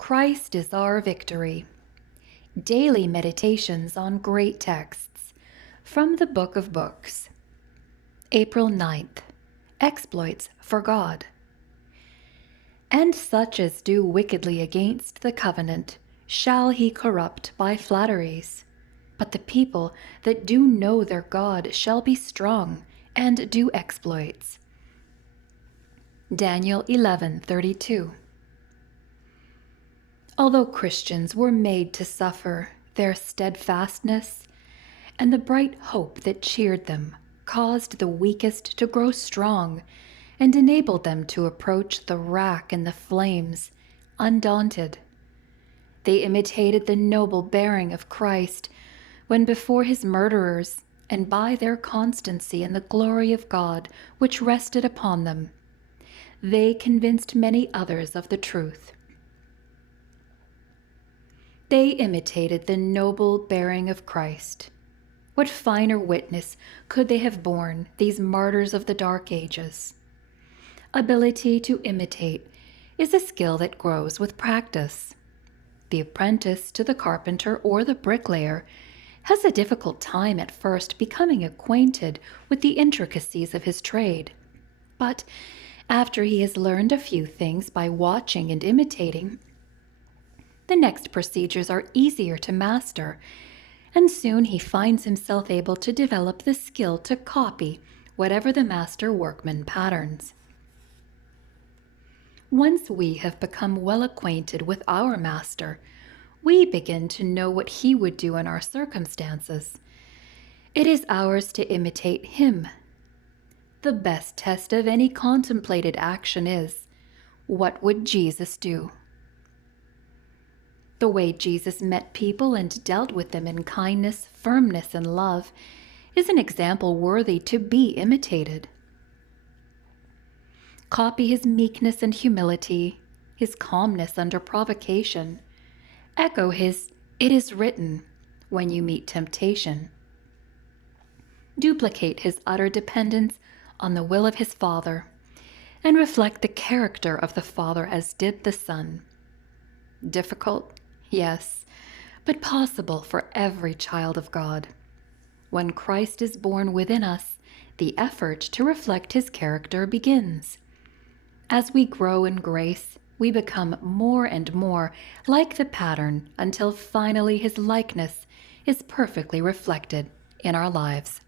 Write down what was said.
Christ is our victory. Daily meditations on great texts from the Book of Books. April 9th. Exploits for God. And such as do wickedly against the covenant shall he corrupt by flatteries. But the people that do know their God shall be strong and do exploits. Daniel 11:32. Although Christians were made to suffer, their steadfastness and the bright hope that cheered them caused the weakest to grow strong and enabled them to approach the rack and the flames undaunted. They imitated the noble bearing of Christ when before his murderers, and by their constancy in the glory of God which rested upon them, they convinced many others of the truth. They imitated the noble bearing of Christ. What finer witness could they have borne, these martyrs of the Dark Ages? Ability to imitate is a skill that grows with practice. The apprentice to the carpenter or the bricklayer has a difficult time at first becoming acquainted with the intricacies of his trade. But after he has learned a few things by watching and imitating, the next procedures are easier to master, and soon he finds himself able to develop the skill to copy whatever the master workman patterns. Once we have become well acquainted with our master, we begin to know what he would do in our circumstances. It is ours to imitate him. The best test of any contemplated action is, what would Jesus do? The way Jesus met people and dealt with them in kindness, firmness, and love is an example worthy to be imitated. Copy his meekness and humility, his calmness under provocation. Echo his "it is written" when you meet temptation. Duplicate his utter dependence on the will of his Father, and reflect the character of the Father as did the Son. Difficult? Yes, but possible for every child of God. When Christ is born within us, the effort to reflect his character begins. As we grow in grace, we become more and more like the pattern until finally his likeness is perfectly reflected in our lives.